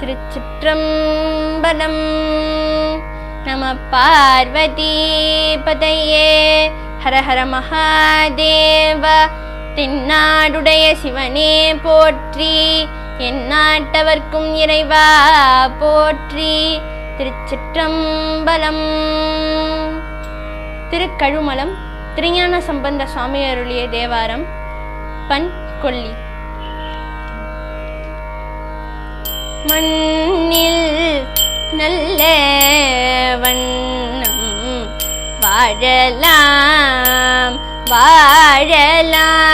திருச்சிற்றம்பலம். நம பார்வதி பதையே. ஹர ஹர மகாதேவ. தென்னாடுடைய சிவனே போற்றி, எந்நாட்டவர்க்கும் இறைவா போற்றி. திருச்சிற்றம்பலம். திருக்கழுமலம் திருஞான சம்பந்த சுவாமி அருளிய தேவாரம். பண் கொல்லி. மண்ணில் நல்ல வண்ணம் வாழலாம் வாழலாம்.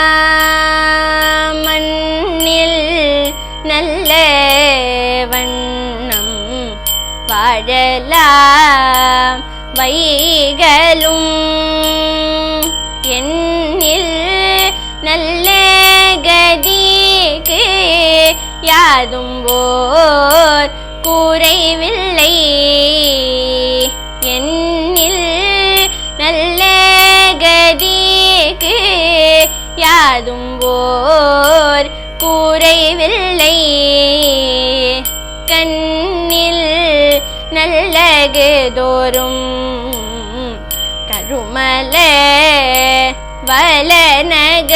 மண்ணில் நல்ல வண்ணம் வாழலாம். வைகளும் எண்ணில் நல்ல கதிக்கு யாதும் ஓர் குறைவில்லை. எண்ணில் நல்ல கதிக்கு யாதும் ஓர் குறைவில்லை. கண்ணில் நல்லகு தோறும் கருமல வலனக.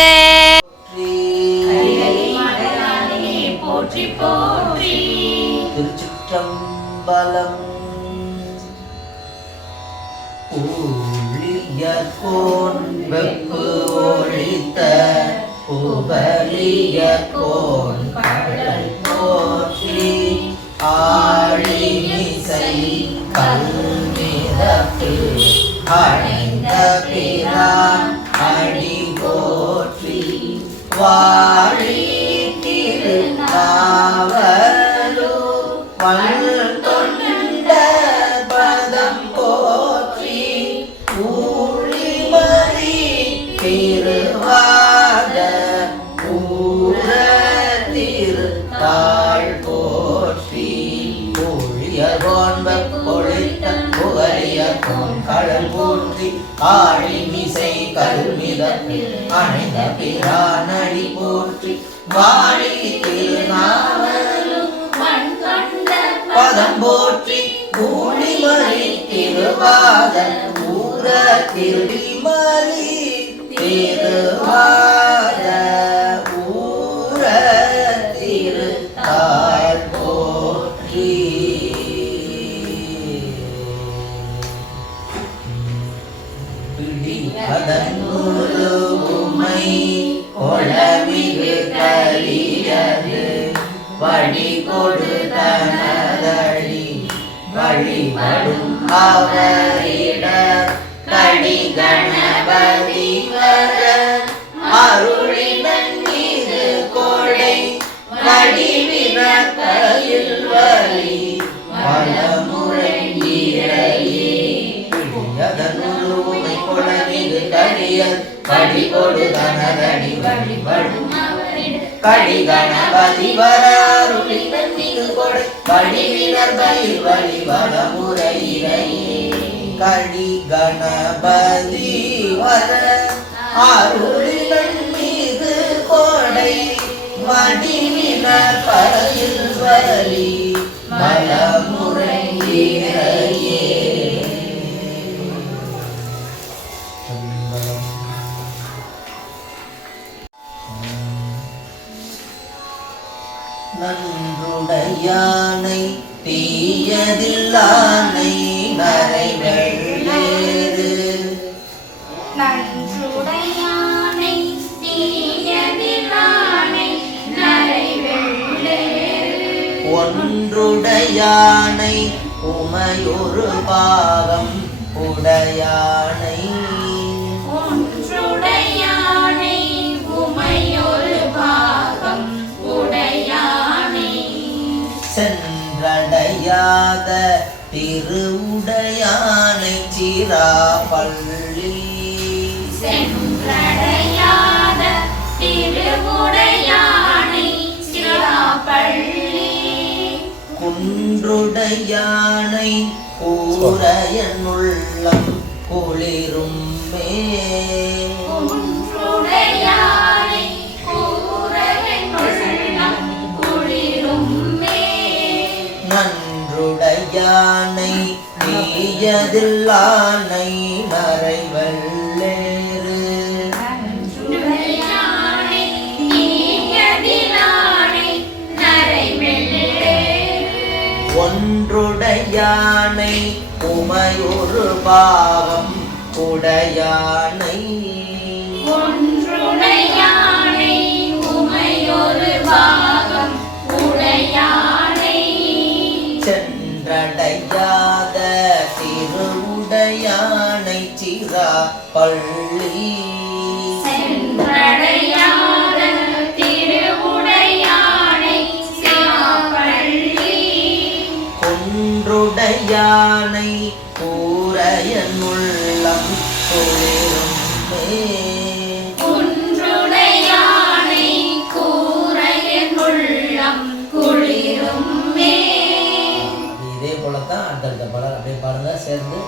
போற்றி போற்றி. திருச்சிற்றம்பலம். ஊழியர்கோன் வெப்பு ஒழித்த புகழியர்கோன் கடல் போற்றி. ஆழிமிசை கல்மிதப்பு அடைந்த பிரான் அடி போற்றி. வாழி திருநாவலு வல்தொண்ட பதம் போற்றி. ஊழிமறி திருவாத ஊர திருத்தாள் போற்றி. ஊழியர்கோன் வெப்பொழித்த புகழியர்கோன் கடல் போற்றி. ஆழிமிசை கருமிதப்பு அணைந்த பிரானடி போற்றி. வாழி திருநாவலு பதம் போற்றி. ஊழிமறி திருவாத ஊர திருமலி திருவாத ஊர திருத்தாள் போற்றி. பிடிபதன் உமை கொளமிகு கலியது வழி கொடுத்தனதழி வழிபடும் அவரிட கடி கணபதி வர அருளினன் மீது கொடை வடிவின கையில் வலி வளமுறை இறையே. பிடியதனுமை கொளமிகு கலியது வழி கொடுத்தனதழி வழிபடும் கடி கணபதி வர அருளினன் மீது கொடை வடிவினர் பயில் வழி வளமுறை இறையே. கடி கணபதி வர அருளினன் மீது கொடை வடிவினர் பயில் வழி வளமுறை இறையே. நன்றுடையானை தீயதில்லானை நரைவெள்ளேறு. நன்றுடையானை தீயதில்லானை நரைவெள்ளேறு. ஒன்றுடையானை உமையொரு பாகம் உடையானை. ஒன்றுடையானை உமையொரு பாகம் உடையானை. சென்றடையாத திருவுடையானை சிராப்பள்ளி. சென்றடையாத திருவுடையானை சிராப்பள்ளி. குன்றுடையானை கூரையன் உள்ளம் குளிரும் மே. குன்றுடையானை கூரையன் உள்ளம் குளிரும் மே. யானை நீயதில்லானை மறைவல்லேறு யானை நீயதில்லானை நரைவெள்ளேறு ஒன்றுடையானை உமையொரு பாவம் உடையானை ஒன்றுடையானை உமையொரு பாகம் உடையானை சென்றடையாத திருவுடையானை சிரா பள்ளி சென்றடையாத திருவுடையானை சிராப்பள்ளி குன்றுடையானை கூரையன் உள்ளம் குளிரும் குன்றுடையானை கூரையன் உள்ளம் குளிருமே இதே போலத்தான் அடுத்தடுத்த பாடல் அப்படியே பாருங்க சேர்ந்து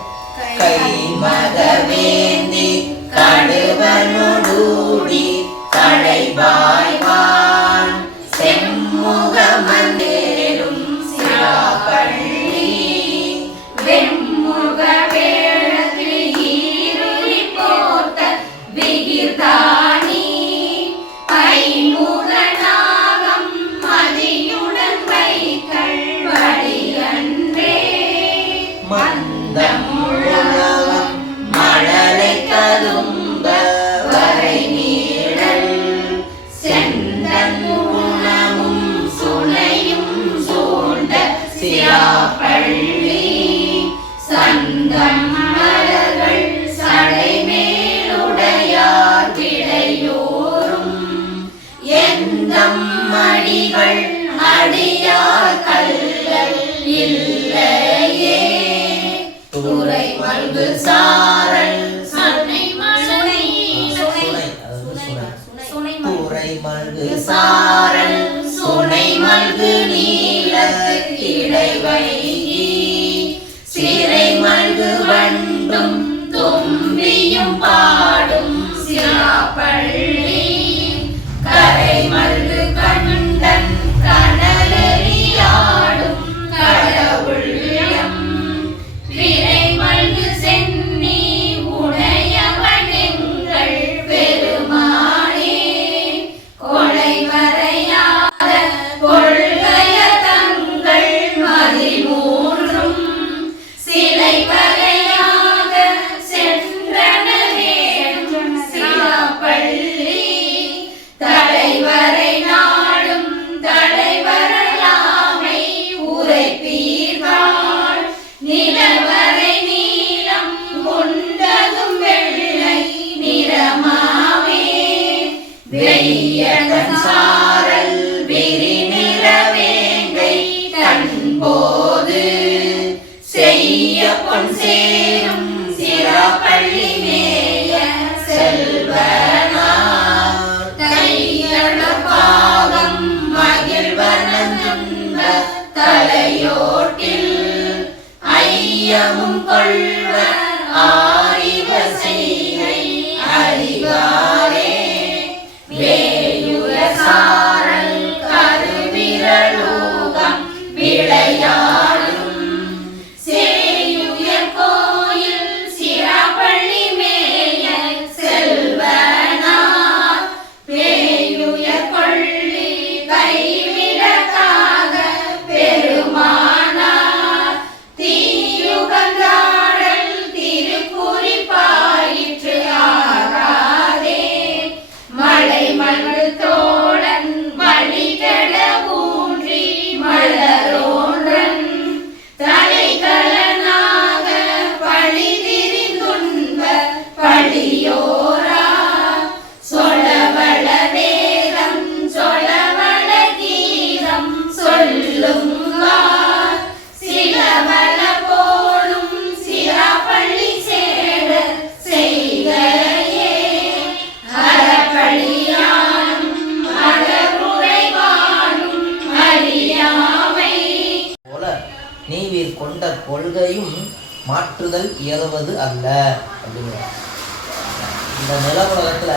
கைமகவேந்தி கடுவனொடூடி கடைபாய்வான் செம்முகமந்தேரும் சிராப்பள்ளி வெம்முக வேளத்தில் ஈருளி போர்த்த விகிர்தானி ஐமுகநாகம் மதியுடன் வைத்தள் வழியன்றே மந்தமுழவம் மழலை கதும்ப வரை நீழல் செந்தன் உணமும் சுனையும் சூழ்ந்த சிராப்பள்ளி சந்தம் மலர்கள் சடைமேலுடையார் விடையோரும் எந்தம் மடிகள் அடியார் கல்லல் இல்லையே துறை மல்கு சாரல் சுனை மலை துறை மல்கு சாரல் சுனை மல்கு நீலத்து இடைவைகி சிறை மல்கு வண்டும் தும்பியும் பாடும் சிராப்பள்ளி கரை மல்கு கண்டன் கனலெறியாடும் கடவுள்யம் விரை மல்கு சென்னி உடையவனெங்கள் பெருமானே கொலை வரையாத கொள்கைய தங்கள் மதிமூன்றும் சிலை வரையாக சென்றனவே சிராப்பள்ளி தலைவரை நாடும் தலைவரலாமை உரைப்பீர்கள் நிலவரை நீலம் கொண்டதும் வெள்ளை நிறமாவே வெய்யதன் சாரல் விரி நிறவேங்கை தன்போது செய்ய பொன் சேரும் சிராப்பள்ளி மேய செல்வனார் தையள பாகம் மகிழ்வனந்த தலையோட்டில் ஐயமும் கொள்வர் ஆரிவ செய்கை அறிவாரே வேயுர சாரல் கருவிரலூகம் விளையாடும் சேயுயர் கோயில் சிராப்பள்ளி மேய செல்வனார் பேயுயர் கொள்ளி கைவிடக்காக பெருமானார் தீயுகந்தாடல் திருக்குறிப்பாயிற்று ஆகாதே மலை மல்கு தோழன் வழிகட ஊன்றி மலரோன்றன் தலைகளனாக பழிதிரிந்துண்ப பழியோரா சொலவள வேதம் சொலவள கீதம் சொல்லுங்கார் சிலவள போலும் சிராப்பள்ளி சேட செய்கையே அறப்பழியானும் அறவுரைவானும் அறியாமை போல நீவீர் கொண்ட கொள்கையும் மாற்றுதல் இயலுவது அல்ல அப்படிங்கிற இந்த நில உலகத்துல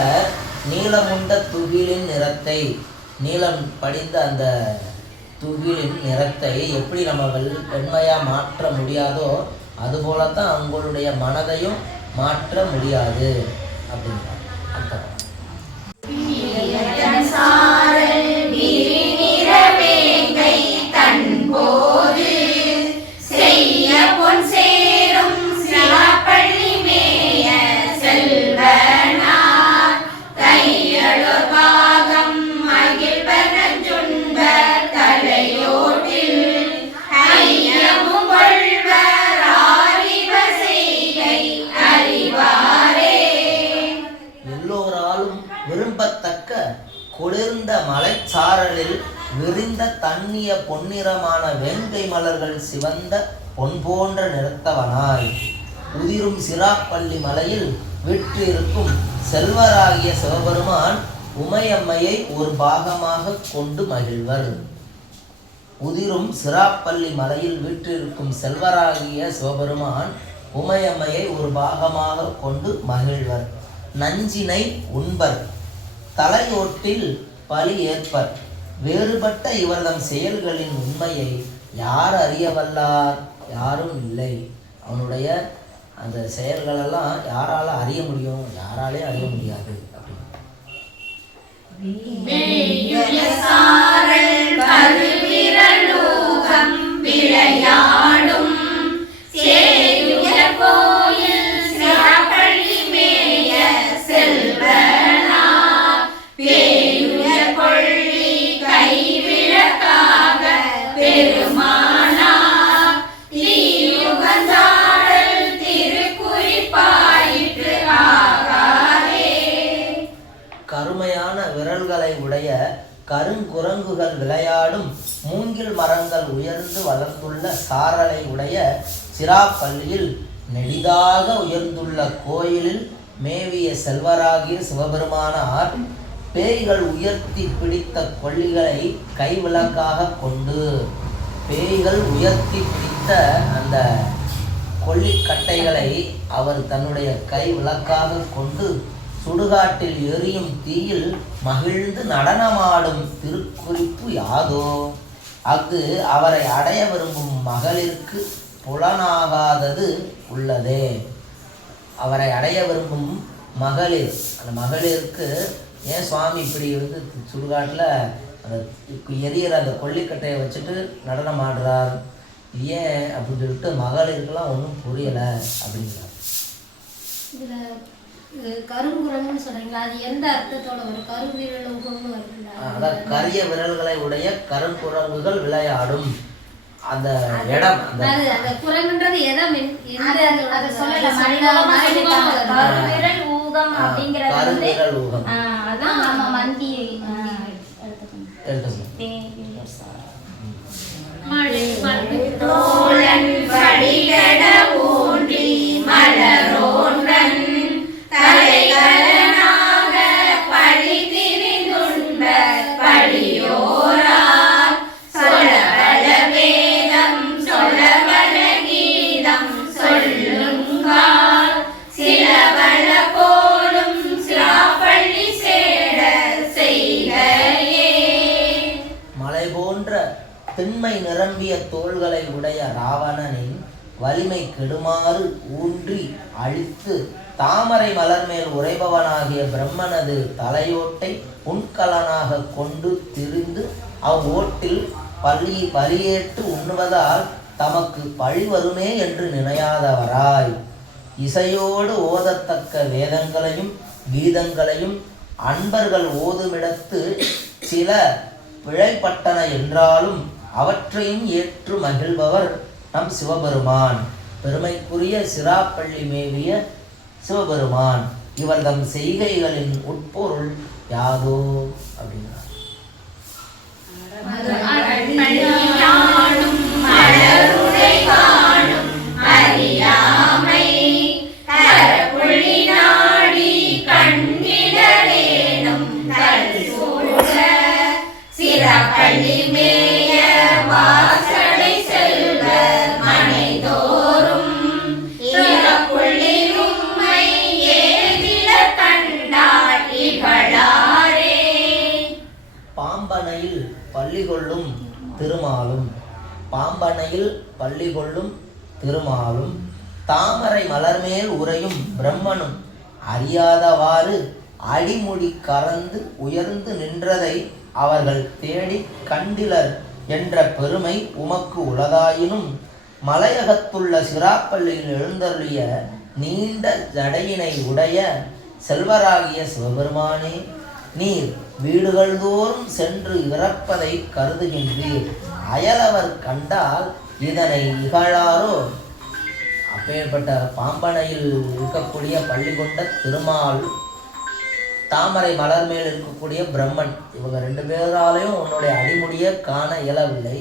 நீலமுண்ட துகிலின் நிறத்தை நீலம் படிந்த அந்த துகிலின் நிறத்தை எப்படி நம்ம வெண்மையாக மாற்ற முடியாதோ அதுபோலத்தான் அவங்களுடைய மனதையும் மாற்ற முடியாது அப்படிங்கிற அர்த்தம். விரும்பத்தக்க குளிர்ந்த மலைச்சாரலில் விரிந்த தண்ணிய பொன்னிறமான வேங்கை மலர்கள் சிவந்த பொன் போன்ற நிறத்தவனாய் உதிரும் சிராப்பள்ளி மலையில் விற்றிருக்கும் செல்வராகிய சிவபெருமான் உமையம்மையை ஒரு பாகமாக கொண்டு மகிழ்வர். உதிரும் சிராப்பள்ளி மலையில் விற்றிருக்கும் செல்வராகிய சிவபெருமான் உமையம்மையை ஒரு பாகமாக கொண்டு மகிழ்வர். நஞ்சினை உண்பர், தலையோட்டில் பலி ஏற்பர். வேறுபட்ட இவர்தம் செயல்களின் உண்மையை யார் அறியவல்லார்? யாரும் இல்லை. அவனுடைய அந்த செயல்களெல்லாம் யாரால அறிய முடியும்? யாராலே அறிய முடியாது. கருமையான விரல்களை உடைய கருங்குரங்குகள் விளையாடும் மூங்கில் மரங்கள் உயர்ந்து வளர்ந்துள்ள சாரலை உடைய சிராப்பள்ளியில் நெடிதாக உயர்ந்துள்ள கோயிலில் மேவிய செல்வராகிய சிவபெருமானார் பேய்கள் உயர்த்தி பிடித்த கொள்ளிகளை கைவிளக்காக கொண்டு, பேய்கள் உயர்த்தி பிடித்த அந்த கொள்ளிக்கட்டைகளை அவர் தன்னுடைய கை விளக்காக கொண்டு சுடுகாட்டில் எரியும் தீயில் மகிழ்ந்து நடனமாடும் திருக்குறிப்பு யாதோ? அங்கு அவரை அடைய விரும்பும் மகளிருக்கு புலனாகாதது உள்ளதே. அவரை அடைய விரும்பும் மகளிர், அந்த மகளிருக்கு ஏன் சுவாமி இப்படி சுடுகாட்டில் அந்த எரியிற அந்த கொல்லிக்கட்டையை வச்சுட்டு நடனம் ஆடுறார், ஏன் அப்படின்னு சொல்லிட்டு மகளிருக்கெல்லாம் ஒன்றும் புரியலை அப்படிங்கிறார். கருங்குரங்குன்னு சொல்றீங்களா? அது எந்த அர்த்தத்தோட வரும்? கருவிரலுகம்னு வருதுங்களா? அதான் கரிய விரல்களை உடைய கருங்குரங்குகள் விளையாடும் அந்த இடம். அந்த குரங்குன்றது எதம்? அத சொல்லலாம். கருவிரல் ஊகம் அப்படிங்கறது வந்து அதான் நம்ம மந்தி தோழன் படிகட ஊன்றி மலரோன்றன் தலைகலனாக பழி திரிந்துண்ட படியோரார் சொல்லவள வேதம் சொல்லவள கீதம் சொல்லுங்கால் சிலவள போலும் சிராப்பள்ளி சேட செய்கையே. மலை போன்ற திண்மை நிரம்பிய தோள்களை உடைய ராவணனின் வலிமை கெடுமாறு ஊன்றி அழித்து தாமரை மலர் மேல் உறைபவனாகிய பிரம்மனது தலையோட்டை உண்கலனாக கொண்டு திரிந்து அவ்வோட்டில் பலியேற்று உண்ணுவதால் தமக்கு பழி வருமே என்று நினையாதவராய் இசையோடு ஓதத்தக்க வேதங்களையும் கீதங்களையும் அன்பர்கள் ஓதுமிடத்து சில பிழைப்பட்டன என்றாலும் அவற்றையும் ஏற்று மகிழ்பவர் நம் சிவபெருமான். பெருமைக்குரிய சிராப்பள்ளி மேவிய சிவபெருமான். இவர் தம் செய்கைகளின் உட்பொருள் யாதோ அப்படின்னா சிராப்பள்ளி மேய வாசடை செல்வ மனைதோறும் இறப்புள்ளிரும்மை ஏதில கண்டாள் இகழாரே. பாம்பனையில் பள்ளி கொள்ளும் திரு பாம்பனையில் பள்ளி கொள்ளும் திருமாலும் தாமரை மலர்மேல் உறையும் பிரம்மனும் அறியாதவாறு அடிமுடி கறந்து உயர்ந்து நின்றதை அவர்கள் தேடி கண்டிலர் என்ற பெருமை உமக்கு உளதாயினும் மலையகத்துள்ள சிராப்பள்ளியில் எழுந்தருளிய நீண்ட ஜடையினை உடைய செல்வராகிய சிவபெருமானே, நீர் வீடுகள் தோறும் சென்று இறப்பதை கருதுகின்றீர். அயலவர் கண்டால் இதனை இகழாரோ? அப்பேற்பட்ட பாம்பனையில் இருக்கக்கூடிய பள்ளி கொண்ட திருமால், தாமரை மலர் மேல் இருக்கக்கூடிய பிரம்மன், இவங்க 2 பேராலையும் உன்னுடைய அடிமுடியை காண இயலவில்லை.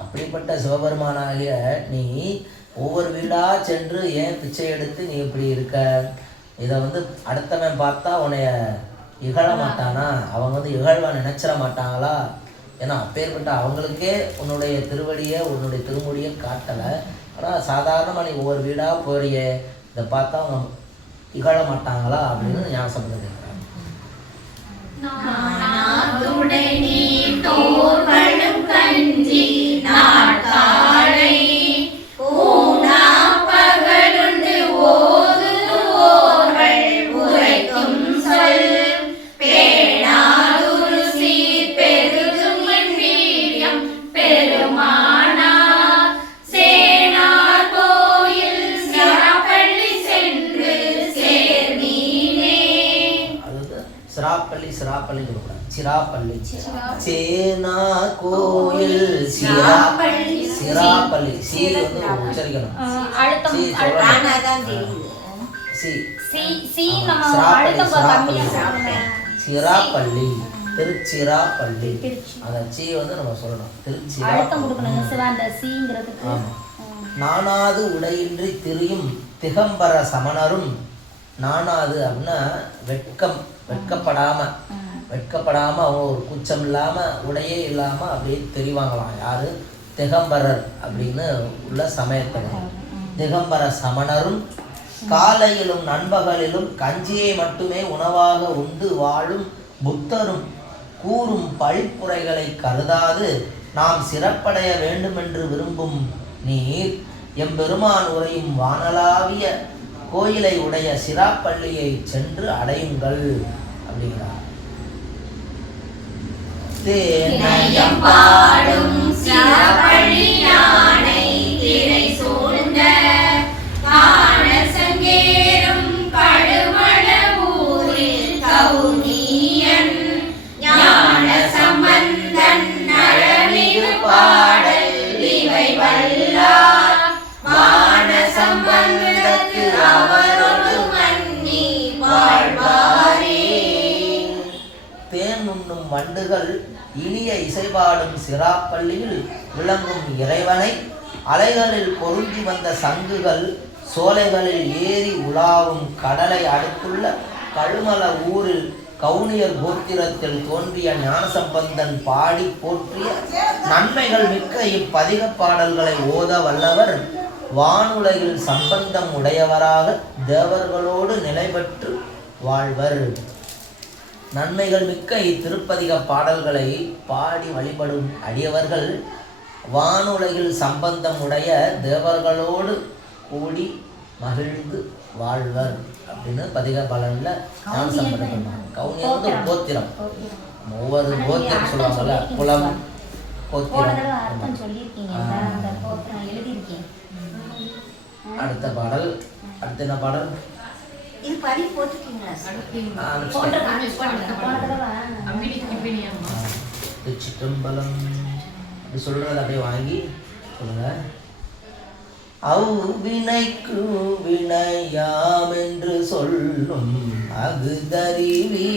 அப்படிப்பட்ட சிவபெருமானாகிய நீ ஒவ்வொரு வீடாக சென்று ஏன் பிச்சை எடுத்து நீ இப்படி இருக்க? இதை அடுத்தவன் பார்த்தா உன்னைய இகழ மாட்டானா? அவங்க இகழ்வா நினைச்சிட மாட்டாங்களா? ஏன்னா அப்பேற்பட்ட அவங்களுக்கே உன்னுடைய திருவடியை உன்னுடைய திருமுடியை காட்டலை. ஆனால் சாதாரணமாக நீ ஒவ்வொரு வீடாக போறியே, இதை பார்த்தா அவங்க இகழ மாட்டாங்களா அப்படின்னு ஞாபகம் கேட்குறாங்க. சிராப்பள்ளி கொடுக்குறாங்க. சிராப்பள்ளி சேனா கோயில் சிராப்பள்ளி. சிராப்பள்ளி சி உச்சரிக்கணும். சிராப்பள்ளி திருச்சிராப்பள்ளி. அந்த சி நம்ம சொல்லணும் திருச்சிராப்பள்ளி. நானாது உடையின்றி திரியும் திகம்பர சமணரும். நானாது அப்படின்னா வெட்கப்படாம அவங்க ஒரு கூச்சம் இல்லாம உடையே இல்லாம அப்படியே தெரிவாங்களாம். யாரு? திகம்பரர் அப்படின்னு உள்ள சமயத்தவர். திகம்பர சமணரும் காலையிலும் நண்பகலிலும் கஞ்சியை மட்டுமே உணவாக உண்டு வாழும் புத்தரும் கூறும் பழிப்புரைகளை கருதாது நாம் சிறப்படைய வேண்டுமென்று விரும்பும் நீர் எம்பெருமான் உரையும் வானலாவிய கோயிலை உடைய சிராப்பள்ளியை சென்று அடையுங்கள் அப்படிங்கிறார். பாடும் சிராப்பள்ளி யானை திரை சூழ்ந்த காணசங்கேரும் கடுமள ஊரில் கவுனியன் ஞான சம்பந்தன் நலமிகு பாடல் இவை வல்லார் வான சம்பந்தத்து அவரோடு மன்னி வாழ்வாரே. தேன் உண்ணும் வண்டுகள் இனிய இசைபாடும் சிராப்பள்ளியில் விளங்கும் இறைவனை அலைகளில் பொருந்தி வந்த சங்குகள் சோலைகளில் ஏறி உலாவும் கடலை அடுத்துள்ள கழுமல ஊரில் கவுனியர் கோத்திரத்தில் தோன்றிய ஞானசம்பந்தன் பாடி போற்றிய நன்மைகள் மிக்க இப்பதிக பாடல்களை ஓத வல்லவர் வானுலகில் சம்பந்தம் உடையவராக தேவர்களோடு நிலை பெற்று வாழ்வர். நன்மைகள் மிக்க இத்திருப்பதிக பாடல்களை பாடி வழிபடும் அடியவர்கள் வானுலகில் சம்பந்தம் உடைய தேவர்களோடு கூடி மகிழ்ந்து வாழ்வர் அப்படின்னு பதிக பலன்ல ஞான சம்பந்தம் பண்ணாங்க. கவுனியர் ஒரு கோத்திரம், ஒவ்வொரு கோத்திரம் சொல்லுவாங்கல்ல, குலம் கோத்திரம். அடுத்த பாடல், அடுத்த என்ன பாடல்? சிற்றம்பலம் அப்படி சொல்றது அப்படியே வாங்கி சொல்லுங்க. அவ்வினைக்கு வினையாம் என்று சொல்லும் அகுதறிவி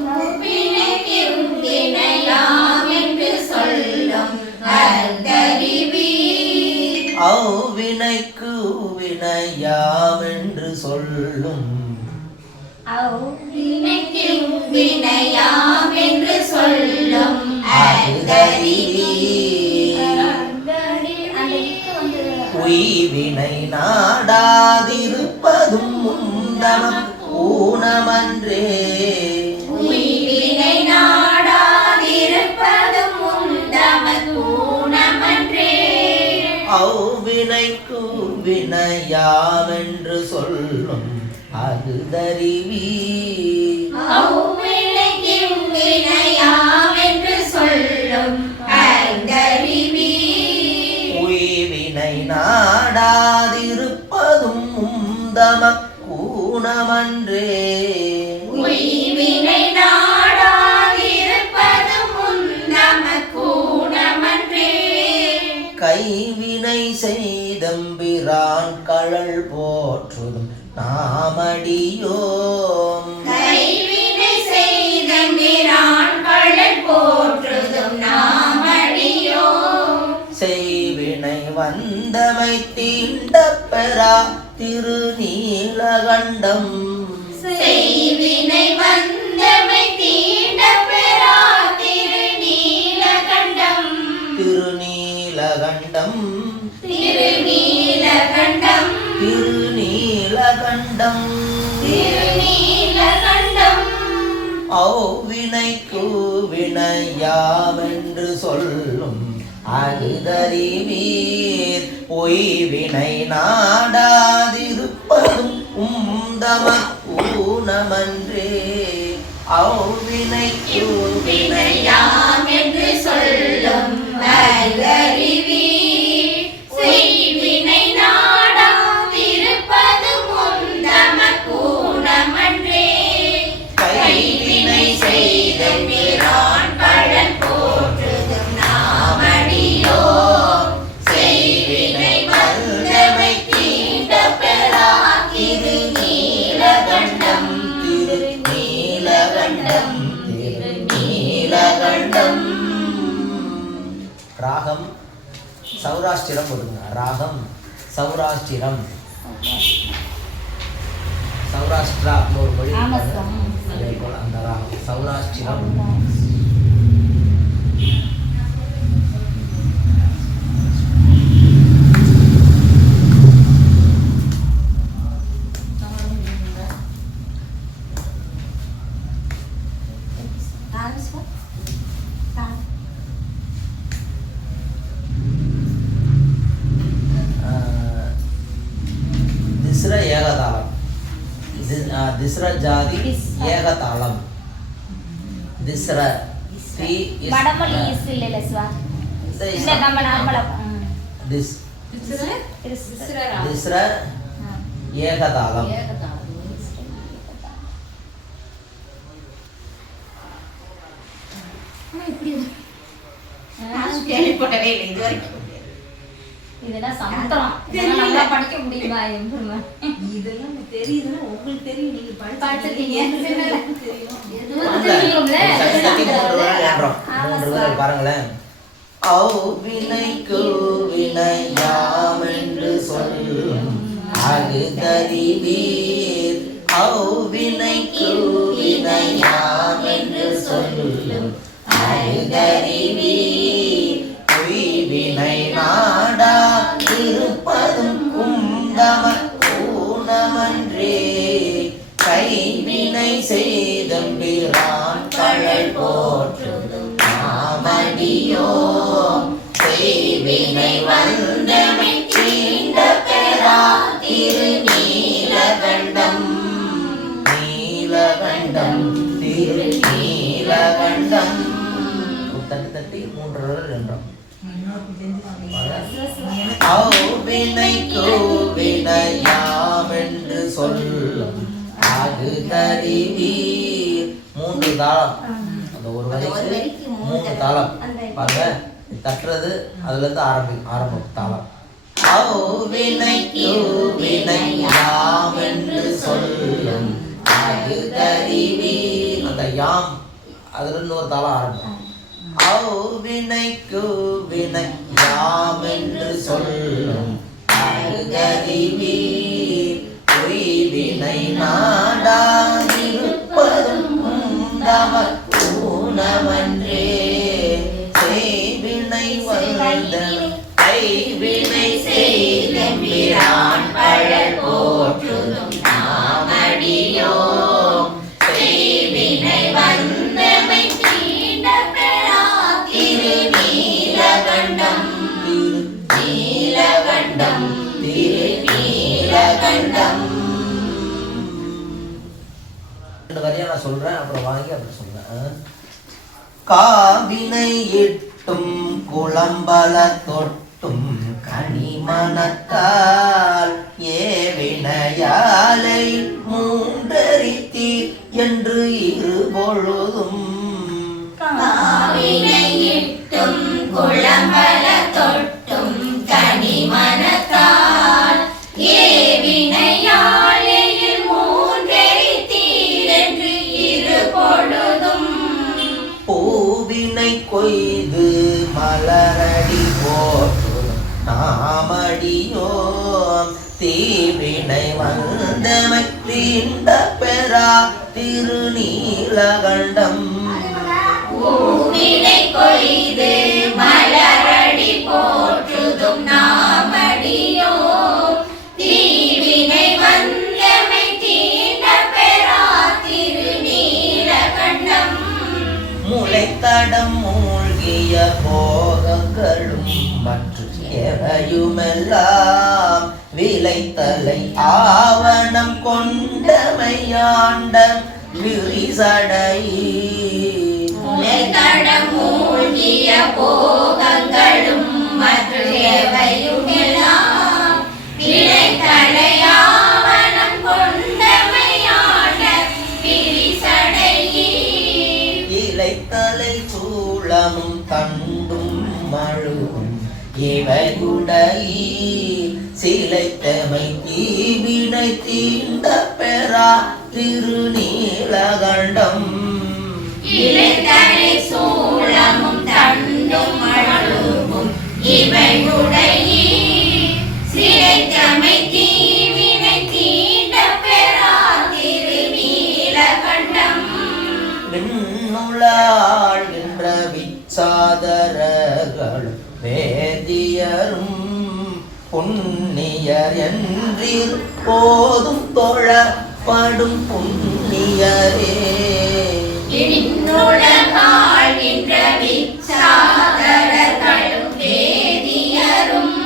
அவ்வினைக்கு வினையாம் என்று சொல்லும் வினையாம் என்று சொல்லும் அகுதறிவி உய்வினை நாடாதிருப்பதும் நமக்கு ஊனமன்றே. உய்வினை நாடாதிருப்பதும் நமக்கு ஊனமன்றே. அவ்வினைக்கு வினையாமென்று சொல்லும் அகுதறிவி உய்வினை நாடாதிருப்பதும் தமக்கூணமன்றே கைவினை செய்தம்பிரான் கழல் போற்றுதும் நாமடியோம் செய்வினை வந்தமை தீண்ட பெறா திருநீலகண்டம் திருநீலகண்டம் அவ்வினைக்கு வினையாமென்று சொல்லும் அகுதறிவீர் பொய்வினை நாடாதிருப்பதும் தமக்கூணமன்றே அவ்வினைக்கு வினையாமென்று சொல்லும் கைவினை செய்தம்பிரான் கழல் போற்றுதும் நாமடியோம் செய்வினை வந்தமை தீண்ட பெறா திருநீலகண்டம் திருநீலகண்டம். ராகம் சௌராஷ்டிரம் போடுங்க. ராகம் சௌராஷ்டிரம். சௌராஷ்டிரா ஒரு மொழி அதே போல அந்த ராகம் சௌராஷ்டிரம். திஸ்ர ஏகதாளம். திஸ்ர ஜாதி ஏகதாளம். திஸ்ர வடமொழி இஸ் இல்ல ஸ்வா இல்ல நம்ம நார்மலா திஸ்ர ஏகதாளம். கேள்விப்பட்டதே இல்லை இது வரைக்கும். இதெல்லாம் சமுத்திரம். இதெல்லாம் நல்லா படிக்க முடியுமா? இதெல்லாம் தெரியுதுன்னா உங்களுக்கு தெரியும். நீங்க படிச்சிருக்கீங்க. பாருங்களேன். அவ்வினைக்கு வினையாமென்று சொல்லும் அகுதறிவீர் அவ்வினைக்கு வினையாமென்று சொல்லும் அகுதறிவீர் பொய்வினை நாடா இருப்பதும் தமக்கூணமன்றே கைவினை செய்தம்பிரான் கழல் போற்றுதும் நாமடியோம் செய்வினை வந்தமை தீண்ட பெறா திருநீலகண்டம் நீலகண்டம் திருநீலகண்டம். தட்டி தட்டி 3 என்றோம். அவ்வினைக்கு வினையாமென்று சொல்லும் அகுதறிவீர். 3 தாளம். அந்த ஒரு வரிக்கு 3 தாளம். பாருங்க, தட்டுறது அதுல இருந்து ஆரம்பம் தாளம். அவ்வினைக்கு வினையாமென்று சொல்லும் அகுதறிவீர். அந்த யாம் அதுல இருந்து ஒரு தாளம் ஆரம்பம். அவ்வினைக்கு வினையாமென்று சொல்லும் அகுதறிவீர் பொய்வினை நாடாதிருப்பதும் தமக்கூணமன்றே செய்வினை வந்த கைவினை செய்தம்பிரான் கழல் போற்றுதும் நாமடியோம் செய்வினை வந்தமை தீண்ட பெறா திருநீலகண்டம் நீல முறையாக நான் சொல்கிறேன், அப்புறம் வாங்கி அப்புறம் சொல்கிறேன். காவினை இட்டும் குளம்பல தொட்டும் கனிமணத்தால் ஏவினையாலை மூன்றறித்தீர் என்று இருபொழுதும் காவினையிட்டும் குளம்பல தொட்டும் கனிமணத்தால் ஏவினையாலையில் மூன்றறித்தீர் என்று இருபொழுதும் பூவினை கொய்து மலரடி போற்றும் நாமடியோம் தீவினை வந்தமை தீண்ட பெறா திருநீலகண்டம் பூவினை கொய்து மலரடி போற்றுதும் நாமடியோ தீவினை வந்தமை தீண்ட பெறா திருநீலகண்டம் முளைத்தடம் மூழ்கிய போகங்களும் மற்றும் எவையுமெல்லாம் விளைத்தலை ஆவணம் கொண்டமையாண்ட விரிசடையே முளைத்தடம் மூழ்கிய போகங்களும் மற்றும் எவையுமெல்லாம் விளைத்தலையாவணம் கொண்டமையான விரிசடையே இலைத்தலை சூளமும் தண்டும் மழுவும் இவையுடையீர் சிலைத்தமை தீவினை தீண்ட பெறா திருநீலகண்டம் இலைத்தலை சூளமும் தண்டும் மழுவும் இவையுடையீர் சிலைத்தமை தீவினை தீண்ட பெறா திருநீலகண்டம் விண்ணுளாழ்கின்ற விச்சாதரர்களும் வேதியரும் புண்ணியர் என்றில் போதும் தொழப்படும் புண்ணியரே இடிந்துலகாழ்கின்ற விச்சாதரர்களும் வேதியரும்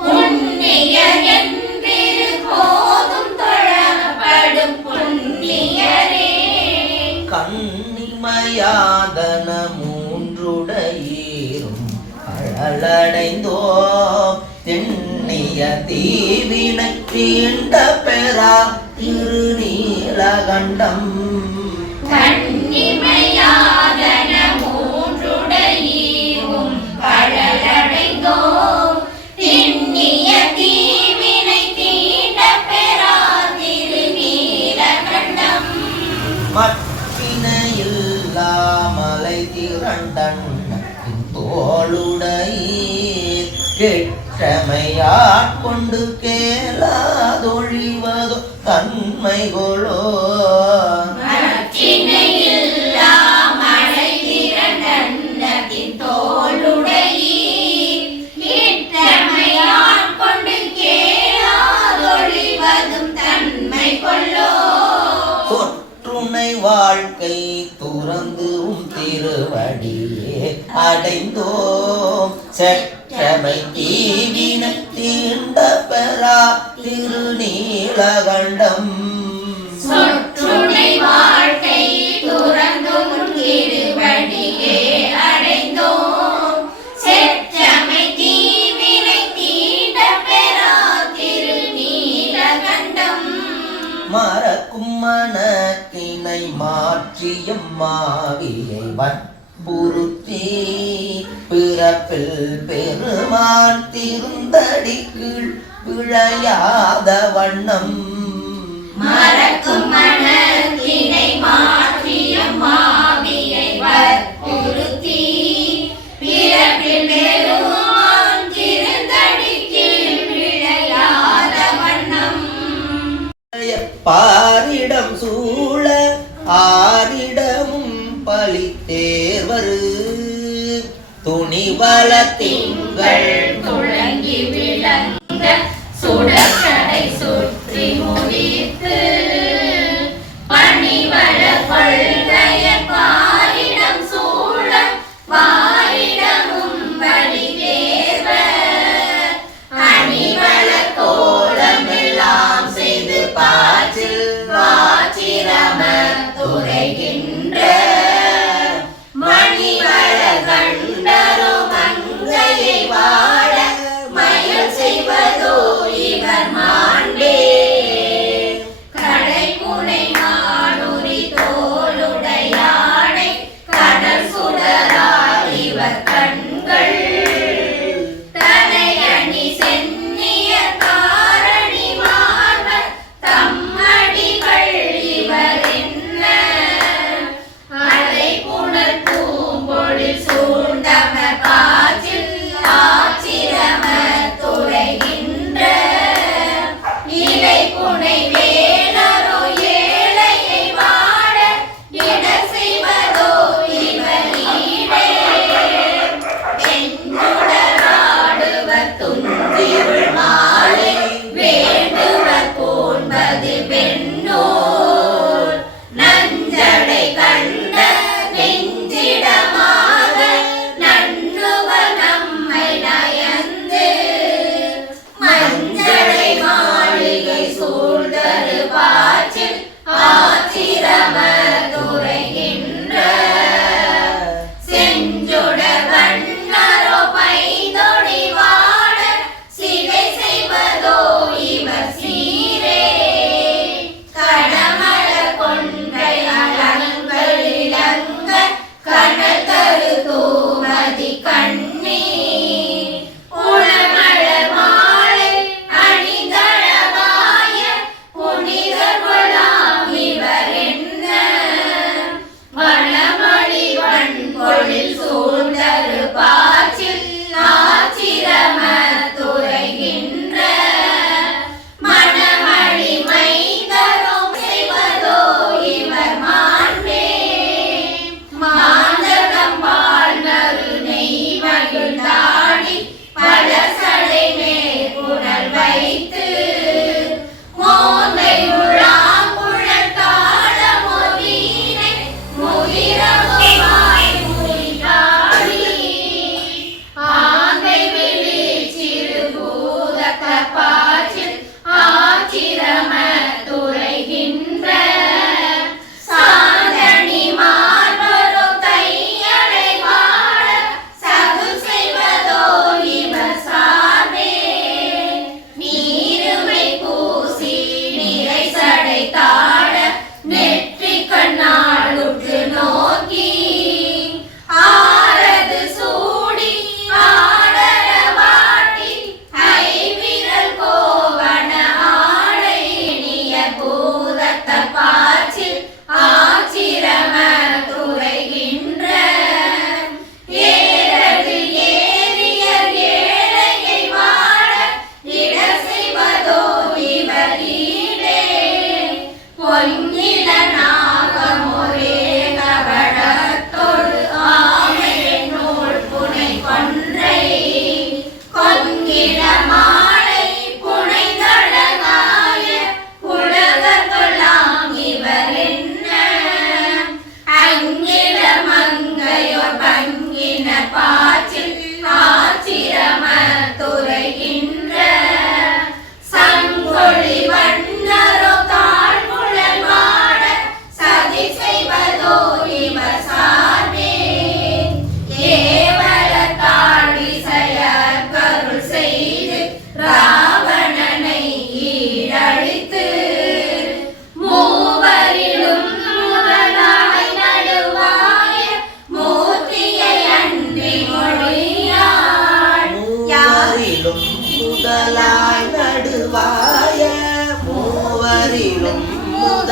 புண்ணியர் என்றிரு போதும் தொழப்படும் புண்ணியரே கண்ணிமையாதன மூன்றுடையீரும் அழலடைந்தோம் தென்னிய தீவினை தீண்ட பெறா திருநீலகண்டம் கண்ணிமையாதன மூன்றுடையீரும் கடலடைந்தோம் திண்ணிய தீவினை தீண்ட பெறா திருநீலகண்டம் மற்றினையில்லாமலை திரண்டன் தோளுடையீர் கெட்டமையாட்கொண்டு கேளாதொழிவதோ தன்மைகளோ மழை திரண்டன்னத்தின் தோளுடையீர் இட்டமையான் கொண்டு கேளாதொழிவதும் தன்மை கொள்ளோ சொற்றுணை வாழ்க்கை துறந்தும் திருவடியே அடைந்தோம் செற்றமை தீவினை தீண்ட பெறா திருநீலகண்டம் சொற்றுணை வாழ்க்கை துறந்தும் திருவடியே அடைந்தோம் செற்றமை தீவினை தீண்ட பெறா திருநீலகண்டம் மறக்கும் மனத்தினை மாற்றியம் மாவியை வற்புறுத்தி பிறப்பில் பெருமான் திருந்தடிக்குள் விழையாத வண்ணம் மறக்கும் மனத்தினை மாற்றிய மாவியை வற்புறுத்தி பிறப்பில் பெருமான் திருந்தடிக்கில் விழையாத வண்ணம் பாரிடம் சூழ ஆரிடமும் பலி தேர்வரு துணிவல திங்கள் துளங்கி விளங்க சுடக்கடை சுற்றி முடித்து பணிவள கொள்கைய பாரிடம் சூழ வாரிடமும் வழி தேர்வ அணிவள கோலமெல்லாம் செய்து பாச்சில் வாச்சிரம துற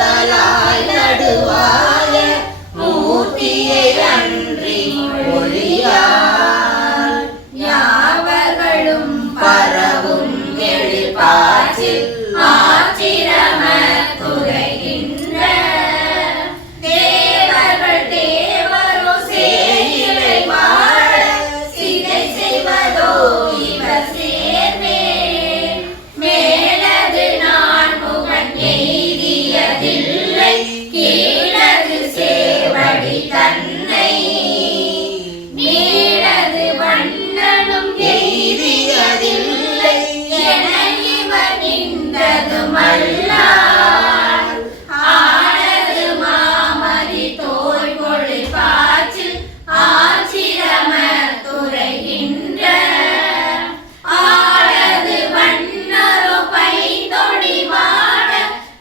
முதலாய் நடுவாய மூர்த்தியை அன்றி ஒளியார் யாவர்களும் பரவும் எழிற்பாச்சில் ஆச்சிரம துறைகின்ற தேவர்கள் தேவரோ சேயிலை வாழ சிதை செய்வதோ இவர் சேர்மே மேலது நான் முகன் எய்தியதில்லை கீழது சேவடி தன்னை நீளது வண்ணனும் எய்தியதில்லை என இவர் நின்றதுமல்லார் ஆனது மாமதி தோய் பொழில் பாச்சில் ஆச்சிரம துறைகின்ற ஆளது வண்ணரோ பைந்தொடி மாட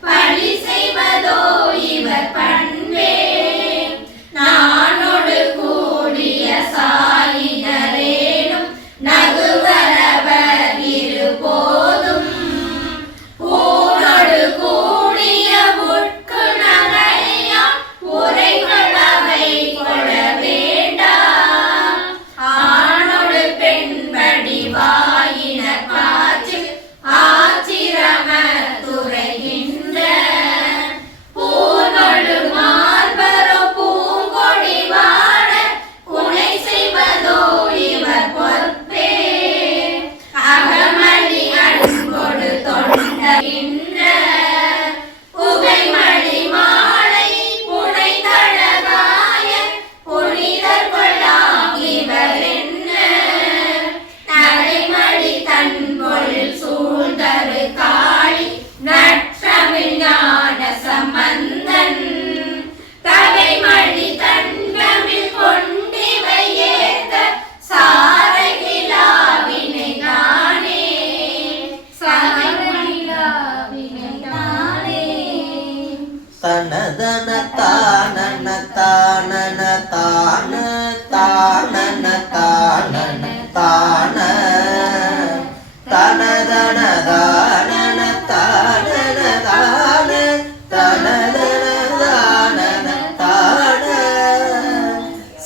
பழி செய்வதோ இவர் பண்பே நானோடு கூடிய சாயினரேனும் நகுவரவர் இருபோதும் ஊனோடு கூடிய உட்குணரையாம் உரைகள் அவை கொள்ள வேண்டாம் ஆணோடு பெண்படி வாயினர் காற்றில் ஆச்சிரம துறைகின்ற பூனொடு மார்பரோ பூங்கொடி வாழ புனை செய்வதோ இவர் பொற்பே அகமணி அன்பொடு தொண்டகின்ற புகைமணி மாலை புனைதழகாய புனிதர் கொள்ளாம் இவர் என்ன நடைமடி தன் பொருள் சூழ்தரு காளி நற்றமிழ் ஞான சம்பந்தன் தகைமடி தண்டமிழ் கொண்டிவை ஏத்த சாரகிலாவினை நானே சாரகிலாவினை நானே தனதன தானன தானன தான தானன தானன தான தனதன தானன தானன தான தனதன தானன தான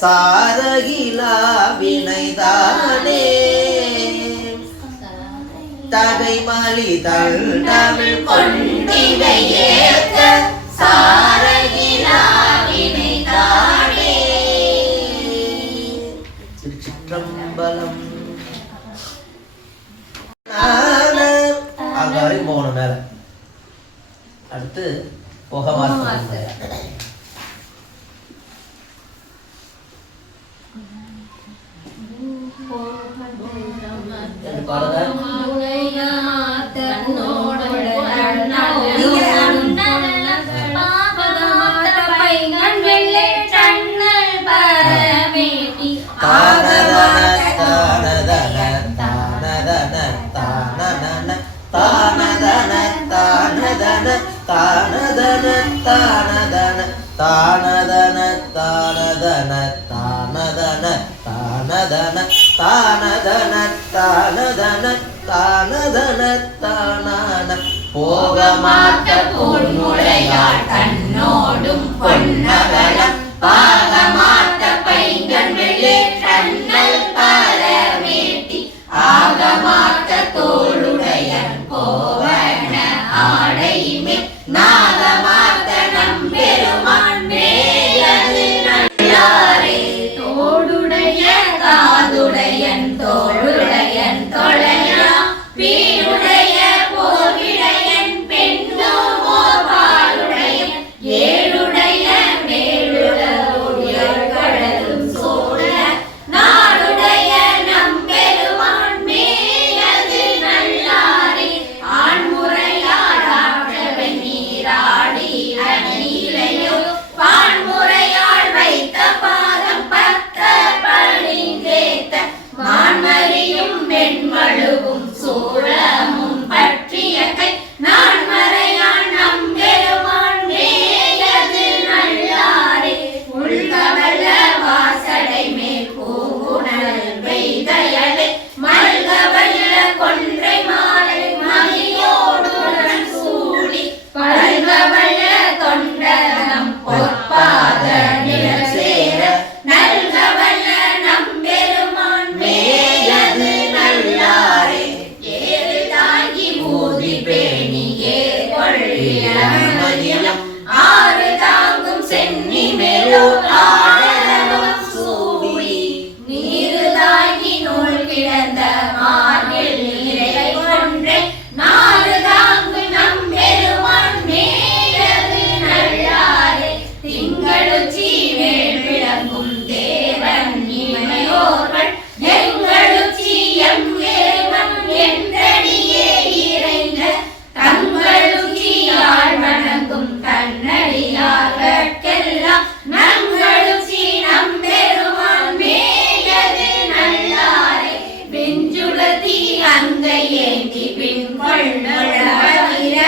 சாரகிலா வினைதானே தகைமலி தண்டமிழ் கொண்டிவை ஏத்த சாரகிலாவினை தானே திருச்சிற்றம்பலம். அங்க வரைக்கும் போகணும் மேல. அடுத்து புகை மாத்த போகமாட்ட பொன்முளையாள் தன்னோடும் பொன்னகலம் பாகமாட்ட பைங்கண் வெள்ளே கண்ணல் பரமேட்டி ஆகமாட்ட தோளுடையன் கோவண ஆடையுமே நாகமாட்ட நம்பெருமான் மேயது நல்லாரே தோடுடைய காதுடையன் தோளுடையன் தொழையா வீடுடைய போர்விடையன் பெண்ணும் ஓர் பாலுடையன் ஏழுடைய மேலுடைய கடலும் சோழ நாடுடைய நங்கை ஏந்தி பின் கொள்ளுழவீர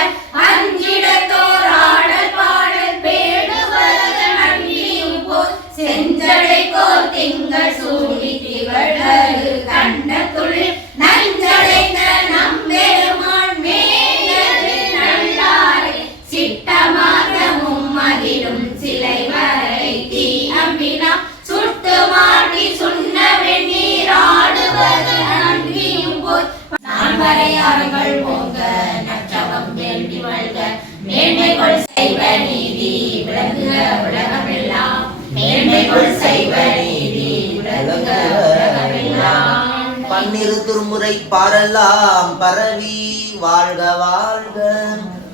அஞ்சிடத்தோர் ஆடல் பாடல் பேணுவது நன்றியும் போல் செஞ்சடை கோர் திங்கள் சூடி திகழ்வது கண்ணத்துள் நஞ்சடைந்த நம்பெருமான் மேயது நல்லாரை சிட்டமாக மும்மதிலும் சிலை வரை தீ அம்பினா சுட்டு மாட்டி சுண்ண வெந்நீர் ஆடுவது நன்றியும் போல் நான் வரையாறுகள் போங்க நற்றவம் வேண்டி வழ்க மேன்மைகள் செய்வ நீதி விளங்குக உலகமெல்லாம் மேன்மைகள் செய்வ நீதி விளங்குக உலகமெல்லாம் பன்னிரு திருமுறை பாரெல்லாம் பரவி வாழ்க வாழ்க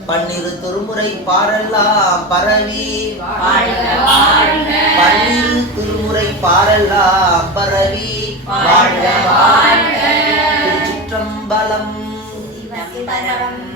பன்னிரு திருமுறை பாரெல்லாம் பரவி வாழ்க வாழ்க பன்னிரு திருமுறை பாரெல்லாம் பரவி வாழ்க வாழ்க திருச்சிற்றம்பலம் சிவசிவரம்